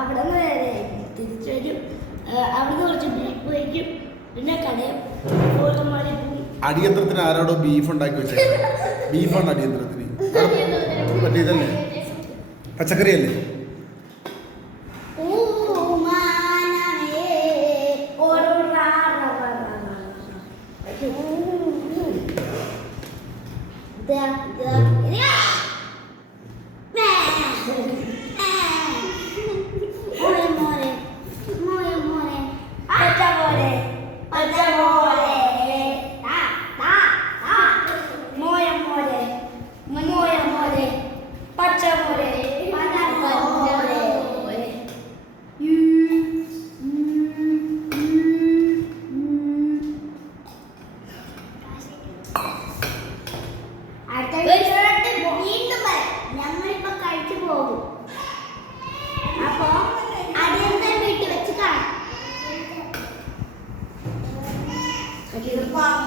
അവിടെ നിന്ന് തിരിച്ചു വരും. അവിടുന്ന് കുറച്ച് ബീഫ് കഴിക്കും. പിന്നെ കടയും അടിയന്ത്രത്തിന് ആരോടോ ബീഫ് ഉണ്ടാക്കി വെച്ചേ. ബീഫാണ് അടിയന്ത്രത്തിന്. പറ്റിയതല്ലേ? പച്ചക്കറി അല്ലേ? Kita